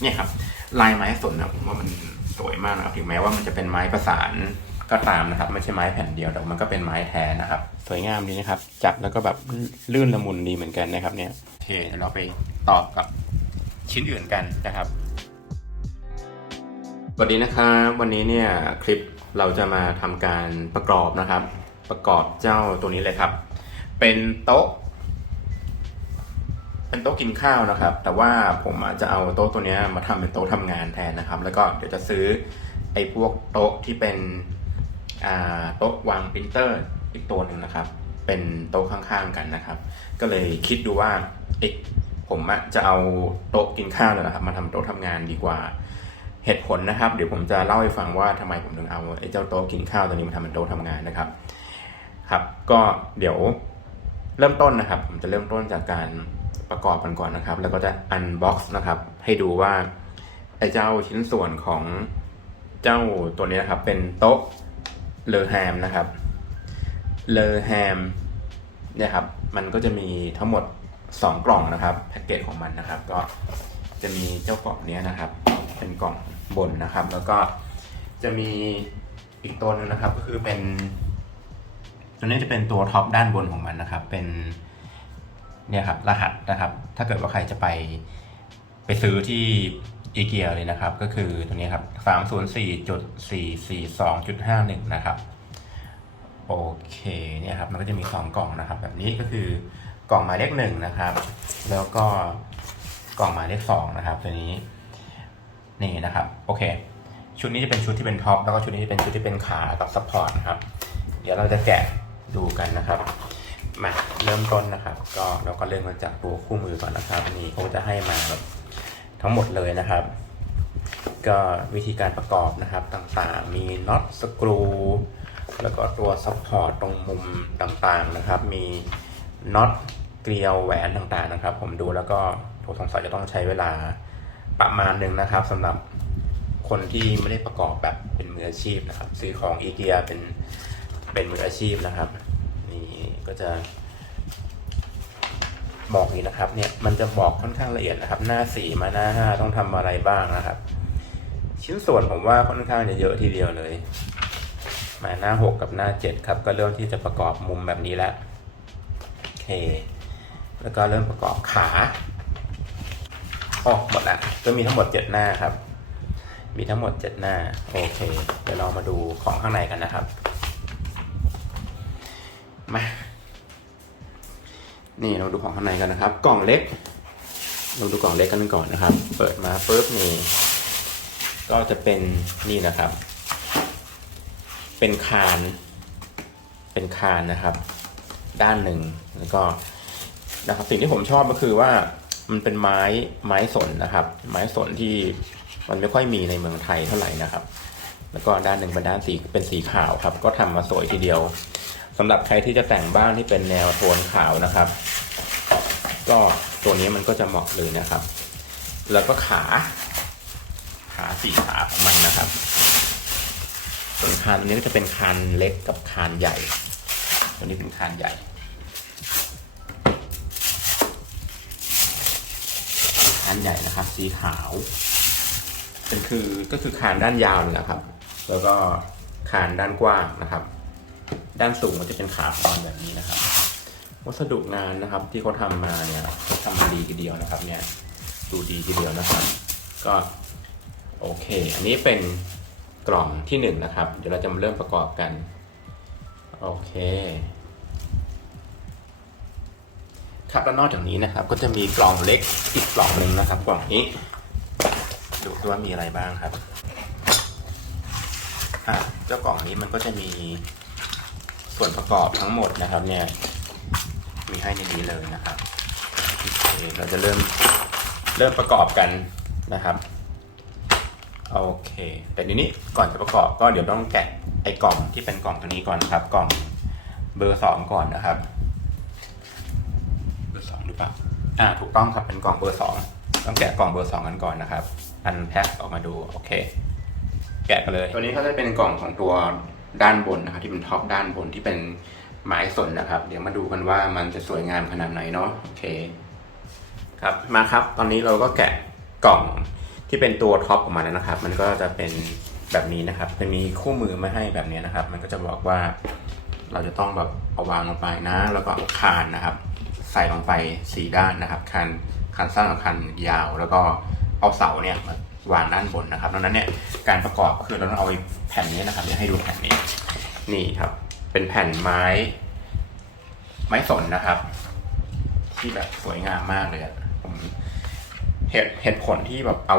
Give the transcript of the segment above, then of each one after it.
เนี่ยครับ ลายไม้สนนะผมว่ามันสวยมากนะครับถึงแม้ว่ามันจะเป็นไม้ประสานก็ตามนะครับ ไม่ใช่ไม้แผ่นเดียวแต่มันก็เป็นไม้แท้นะครับ สวยงามดีนะครับ จับแล้วก็แบบลื่นละมุนดีเหมือนกันนะครับ เนี่ยโอเคเดี๋ยวเราไปต่อกับชิ้นอื่นกันนะครับสวัสดีนะครับวันนี้เนี่ยคลิปเราจะมาทำการประกอบนะครับ ประกอบเจ้าตัวนี้เลยครับ เป็นโต๊ะ เป็นโต๊ะกินข้าวนะครับ แต่ว่าผมอาจจะเอาโต๊ะตัวนี้มาทำเป็นโต๊ะทำงานแทนนะครับ แล้วก็เดี๋ยวจะซื้อไอ้พวกโต๊ะที่เป็นอ่าโต๊ะวางปรินเตอร์อีกตัวหนึ่งนะครับ เป็นโต๊ะข้างๆกันนะครับ ก็เลยคิดดูว่าเอ๊ะผมอะจะเอาโต๊ะกินข้าวเนี่ยนะครับมาทำโต๊ะทำงานดีกว่า เหตุผลนะครับ เดี๋ยวผมจะเล่าให้ฟังว่าทำไมผมถึงเอาไอ้เจ้าโต๊ะกินข้าวตัวนี้มาทำเป็นโต๊ะทำงานนะครับ ครับ ก็เดี๋ยวเริ่มต้นนะครับ ผมจะเริ่มต้นจากการ ประกอบกันก่อนนะครับ แล้วก็จะอันบ็อกซ์นะครับ ให้ดูว่าไอ้เจ้าชิ้นส่วนของเจ้าตัวนี้นะครับ เป็นโต๊ะเลอแฮมนะครับเลอแฮมเนี่ยครับ มันก็จะมีทั้งหมด 2 กล่องนะครับแพ็กเกจของมันนะครับ ก็จะมีเจ้ากล่องนี้นะครับ เป็นกล่องบนนะครับ แล้วก็จะมีอีกตัวหนึงนะครับ ก็คือเป็น ตัวนี้จะเป็นตัวท็อปด้านบนของมันนะครับ เป็น เนี่ยครับรหัสนะครับ ถ้าเกิดว่าใครจะไปไปซื้อที่อีเกียเลยนะครับ ก็คือตัวนี้ครับสามศูนย์สี่จุดสี่สี่สองจุดห้าหนึ่งนะครับ โอเคเนี่ยครับ มันก็จะมีสองกล่องนะครับ แบบนี้ก็คือกล่องหมายเลขหนึ่งนะครับ แล้วก็กล่องหมายเลขสองนะครับ ตัวนี้นี่นะครับ โอเค ชุดนี้จะเป็นชุดที่เป็นท็อปแล้วก็ชุดนี้จะเป็นชุดที่เป็นขากับซัพพอร์ตนะครับ เดี๋ยวเราจะแกะดูกันนะครับ มาเริ่มต้นนะครับ ก็เราก็เริ่มมาจากตัวคู่มือก่อนนะครับนี่เขาจะให้มาแบบทั้งหมดเลยนะครับ ก็วิธีการประกอบนะครับต่างๆ มีน็อตสกรูแล้วก็ตัวซัพพอร์ตตรงมุมต่างๆนะครับ มีน็อตเกลียวแหวนต่างๆนะครับ ผมดูแล้วก็ผมสงสัยจะต้องใช้เวลาประมาณหนึ่งนะครับสำหรับคนที่ไม่ได้ประกอบแบบเป็นมืออาชีพนะครับ ซื้อของอีเกียเป็นเป็นมืออาชีพนะครับ ก็จะบอกนี่นะครับ เนี่ยมันจะบอกค่อนข้างละเอียดนะครับ หน้าสี่มาหน้าห้าต้องทำอะไรบ้างนะครับ ชิ้นส่วนผมว่าค่อนข้างจะเยอะทีเดียวเลย มาหน้าหกกับหน้าเจ็ดครับ ก็เริ่มที่จะประกอบมุมแบบนี้แล้วโอเค แล้วก็เริ่มประกอบขาอ๋อหมดละก็มีทั้งหมดเจ็ดหน้าครับ มีทั้งหมดเจ็ดหน้า โอเค เดี๋ยวเรามาดูของข้างในกันนะครับ มา นี่เราดูของข้างในกันนะครับ กล่องเล็ก เราดูกล่องเล็กกันก่อนนะครับ เปิดมาปุ๊บนี่ก็จะเป็นนี่นะครับ เป็นคาน เป็นคานนะครับ ด้านหนึ่งแล้วก็นะครับสิ่งที่ผมชอบก็คือว่ามันเป็นไม้ไม้สนนะครับ ไม้สนที่มันไม่ค่อยมีในเมืองไทยเท่าไหร่นะครับ แล้วก็ด้านหนึ่งเป็นด้านสีเป็นสีขาวครับ ก็ทำมาสวยทีเดียว สำหรับใครที่จะแต่งบ้านที่เป็นแนวโทนขาวนะครับ ก็ตัวนี้มันก็จะเหมาะเลยนะครับ แล้วก็ขาขาสี่ขาของมันนะครับส่วนคานตัวนี้ก็จะเป็นคานเล็กกับคานใหญ่ ตัวนี้เป็นคานใหญ่คานใหญ่นะครับ สีขาวเป็นคือก็คือคานด้านยาวนี่แหละครับ แล้วก็คานด้านกว้างนะครับ ด้านสูงมันจะเป็นขาคอนแบบนี้นะครับ วัสดุงานนะครับที่เขาทำมาเนี่ยเขาทำมาดีทีเดียวนะครับเนี่ยดูดีทีเดียวนะครับ ก็โอเค อันนี้เป็นกล่องที่หนึ่งนะครับ เดี๋ยวเราจะมาเริ่มประกอบกัน โอเคครับแล้วนอกจากนี้นะครับ ก็จะมีกล่องเล็กอีกกล่องหนึ่งนะครับ กล่องนี้ ดูว่ามีอะไรบ้างครับอะเจ้ากล่องนี้มันก็จะมี ส่วนประกอบทั้งหมดนะครับเนี่ยมีให้ในนี้เลยนะครับเเราจะเริ่มเริ่มประกอบกันนะครับโอเคแต่ทีนี้ก่อนจะประกอบก็เดี๋ยวต้องแกะไอ้กล่องที่เป็นกล่องตัวนี้ก่อนครับ กล่องเบอร์สองก่อนนะครับ เบอร์สองหรือเปล่าอ่าถูกต้องครับเป็นกล่องเบอร์สองต้องแกะกล่องเบอร์สองกันก่อนนะครับอันแพ็คออกมาดูโอเค แกะกันเลย ตัวนี้ก็จะเป็นกล่องของตัว ด้านบนนะครับที่เป็นท็อปด้านบนที่เป็นไม้สนนะครับ เดี๋ยวมาดูกันว่ามันจะสวยงามขนาดไหนเนาะโอเคครับมาครับ ตอนนี้เราก็แกะกล่องที่เป็นตัวท็อปของมันนะครับ มันก็จะเป็นแบบนี้นะครับจะมีคู่มือมาให้แบบนี้นะครับ มันก็จะบอกว่าเราจะต้องแบบเอาวางลงไปนะ แล้วก็เอาคานนะครับ ใส่ลงไปสี่ด้านนะครับคานคานสั้นกับคานยาว แล้วก็เอาเสาเนี่ยมา วางด้านบนนะครับดังนั้นเนี่ยการประกอบก็คือเราต้องเอาไอ้แผ่นนี้นะครับเดี๋ยวให้ดูแผ่นนี้นี่ครับ เป็นแผ่นไม้ ไม้สนนะครับ ที่แบบสวยงามมากเลยอะผมเหตุเหตุผลที่แบบเอา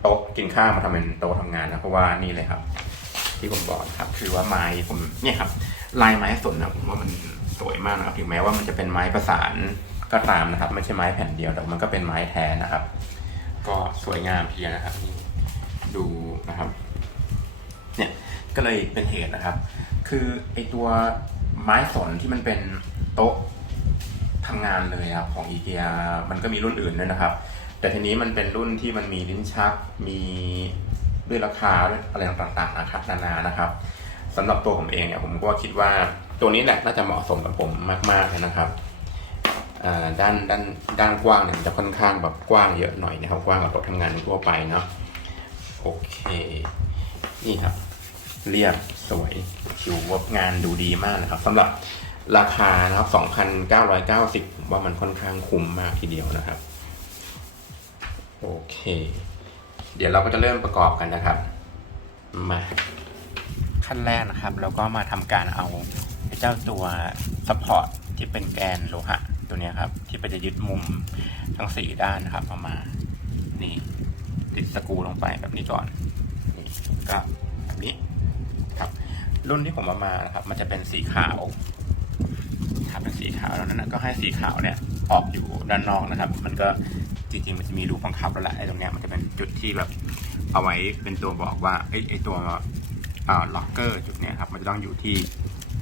โต๊ะกินข้าวมาทำเป็นโต๊ะทำงานนะเพราะว่านี่เลยครับ ที่ผมบอกครับ คือว่าไม้ผมเนี่ยครับ ลายไม้สนนะผมว่ามันสวยมากนะครับถึงแม้ว่ามันจะเป็นไม้ประสานก็ตามนะครับ ไม่ใช่ไม้แผ่นเดียวแต่มันก็เป็นไม้แท้นะครับ ก็สวยงามทีเดียวนะครับนี่ดูนะครับเนี่ยก็เลยเป็นเหตุนะครับ คือไอตัวไม้สนที่มันเป็นโต๊ะทำงานเลยครับของอีเกียมันก็มีรุ่นอื่นด้วยนะครับ แต่ทีนี้มันเป็นรุ่นที่มันมีลิ้นชักมีด้วยราคาด้วยอะไรต่างๆนะครับนานานะครับสำหรับตัวผมเองเนี่ยผมก็คิดว่าตัวนี้แหละน่าจะเหมาะสมกับผมมากๆเลยนะครับ ด้านด้านด้านกว้างเนี่ยจะค่อนข้างแบบกว้างเยอะหน่อยนะครับกว้างกว่าโต๊ะทำงานทั่วไปเนาะโอเค นี่ครับ เรียบสวยผิววับงานดูดีมากนะครับสำหรับราคานะครับ2,990ผมว่ามันค่อนข้างคุ้มมากทีเดียวนะครับ โอเค เดี๋ยวเราก็จะเริ่มประกอบกันนะครับ มาขั้นแรกนะครับ เราก็มาทำการเอาเจ้าตัวซัพพอร์ตที่เป็นแกนโลหะ ตัวนี้ครับ ที่ไปจะยึดมุมทั้งสี่ด้านนะครับเอามา นี่ ติดสกูลงไปแบบนี้ก่อนนี่ก็แบบนี้ครับ รุ่นที่ผมเอามานะครับ มันจะเป็นสีขาวถ้าเป็นสีขาวแล้วนั้นนะก็ให้สีขาวเนี่ยออกอยู่ด้านนอกนะครับ มันก็จริงๆมันจะมีรูบังคับแล้วแหละไอ้ตรงเนี้ยมันจะเป็นจุดที่แบบเอาไว้เป็นตัวบอกว่าไอ้ไอ้ตัวล็อกเกอร์จุดเนี้ยครับ มันจะต้องอยู่ที่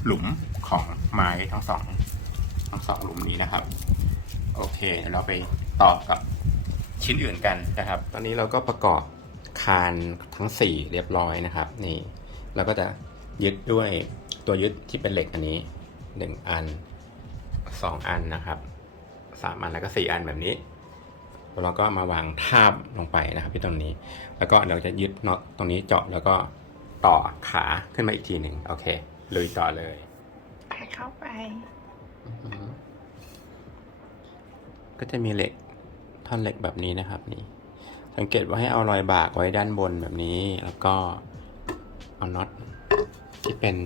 หลุมของไม้ทั้งสอง ทั้งสองหลุมนี้นะครับ โอเคเดี๋ยวเราไปต่อกับชิ้นอื่นกันนะครับ ตอนนี้เราก็ประกอบคานทั้งสี่เรียบร้อยนะครับ นี่เราก็จะยึดด้วยตัวยึดที่เป็นเหล็กอันนี้หนึ่งอันสองอันนะครับสามอันแล้วก็สี่อันแบบนี้เราก็มาวางทาบลงไปนะครับที่ตรงนี้ แล้วก็เราจะยึดน็อตตรงนี้เจาะแล้วก็ต่อขาขึ้นมาอีกทีหนึ่งโอเคลุยต่อเลยไปเข้าไป ก็จะมีเหล็กท่อนเหล็กแบบนี้นะครับนี่ สังเกตว่าให้เอารอยบากไว้ด้านบนแบบนี้ แล้วก็เอาน็อตที่เป็น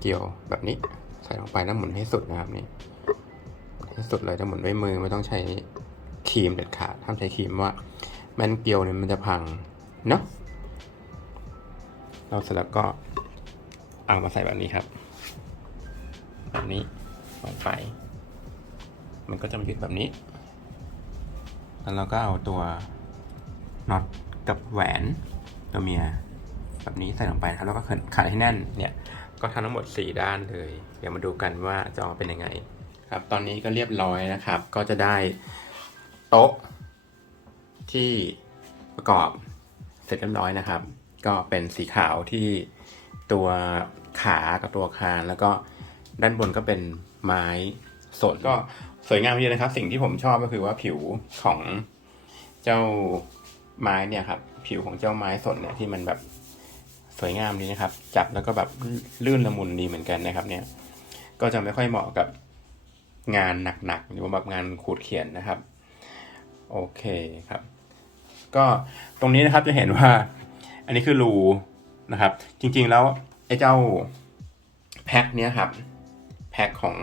เกี่ยวแบบนี้ ใส่ลงไปแล้วหมุนให้สุดนะครับนี่ให้สุดเลยจะหมุนด้วยมือไม่ต้องใช้ครีมเด็ดขาดห้ามใช้ครีมว่าแมันเกลียวเนี่ยมันจะพังเนาะเราเสร็จแล้วก็เอามาใส่แบบนี้ครับ แบบนี้ ลงไป มันก็จะมายึดแบบนี้ แล้วเราก็เอาตัวน็อตกับแหวนตัวเมียแบบนี้ใส่ลงไปครับแล้วก็ขันให้แน่นเนี่ยก็ทำทั้งหมด 4 ด้านเลย เดี๋ยวมาดูกันว่าจะออกเป็นยังไง ครับ ตอนนี้ก็เรียบร้อยนะครับ ก็จะได้โต๊ะที่ประกอบเสร็จเรียบร้อยนะครับ ก็เป็นสีขาวที่ตัวขากับตัวคานแล้วก็ ด้านบนก็เป็นไม้สดก็สวยงามเดีนะครับ สิ่งที่ผมชอบก็คือว่าผิวของเจ้าไม้เนี่ยครับ ผิวของเจ้าไม้สดเนี่ยที่มันแบบสวยงามดีนะครับ จับแล้วก็แบบลื่นละมุนดีเหมือนกันนะครับ เนี่ย ก็จะไม่ค่อยเหมาะกับงานหนักๆหรือว่าแบบงานขูดเขียนนะครับ โอเคครับ ก็ตรงนี้นะครับจะเห็นว่า อันนี้คือรูนะครับ จริงๆแล้วไอ้เจ้าแพ็คเนี้ยครับ แพ็คของ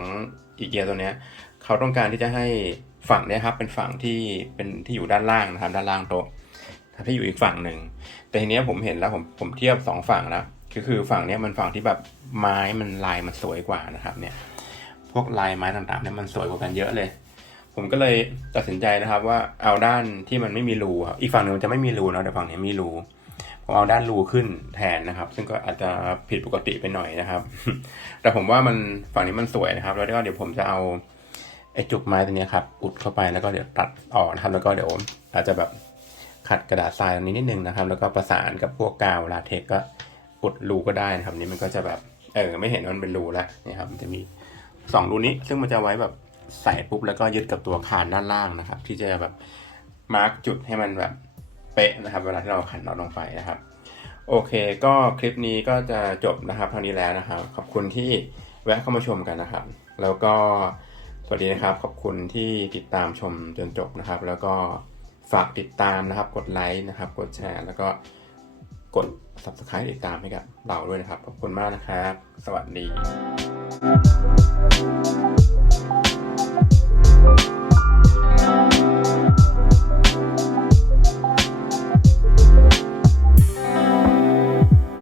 อีเกียตัวเนี้ยเขาต้องการที่จะให้ฝั่งนี้ครับเป็นฝั่งที่เป็นที่อยู่ด้านล่างนะครับด้านล่างโต๊ะที่อยู่อีกฝั่งหนึ่งแต่ทีเนี้ยผมเห็นแล้วผมผมเทียบสองฝั่งแล้วก็คือฝั่งนี้มันฝั่งที่แบบไม้มันลายมันสวยกว่านะครับเนี่ยพวกลายไม้ต่างๆเนี่ยมันสวยกว่ากันเยอะเลย ผมก็เลยตัดสินใจนะครับว่าเอาด้านที่มันไม่มีรูครับอีกฝั่งหนึ่งมันจะไม่มีรูนะแต่ฝั่งนี้มีรู ผมเอาด้านรูขึ้นแทนนะครับ ซึ่งก็อาจจะผิดปกติไปหน่อยนะครับ แต่ผมว่ามันฝั่งนี้มันสวยนะครับ แล้วก็เดี๋ยวผมจะเอาไอ้จุกไม้ตัวนี้ครับอุดเข้าไปแล้วก็เดี๋ยวตัดออกนะครับ แล้วก็เดี๋ยวอาจจะแบบขัดกระดาษทรายตรงนี้นิดนึงนะครับ แล้วก็ประสานกับพวกกาวลาเทกก็อุดรูก็ได้นะครับ นี่มันก็จะแบบเออไม่เห็นว่ามันเป็นรูแล้วนี่ครับมันจะมีสองรูนี้ ซึ่งมันจะไว้แบบใส่ปุ๊บแล้วก็ยึดกับตัวคานด้านล่างนะครับ ที่จะแบบมาร์กจุดให้มันแบบ เป๊ะนะครับ เวลาที่เราขันน็อตลงไปนะครับ โอเค ก็คลิปนี้ก็จะจบนะครับเท่านี้แล้วนะครับ ขอบคุณที่แวะเข้ามาชมกันนะครับ แล้วก็สวัสดีนะครับ ขอบคุณที่ติดตามชมจนจบนะครับ แล้วก็ฝากติดตามนะครับ กดไลค์นะครับ กดแชร์ แล้วก็กด subscribe ติดตามให้กับเราด้วยนะครับ ขอบคุณมากนะครับ สวัสดี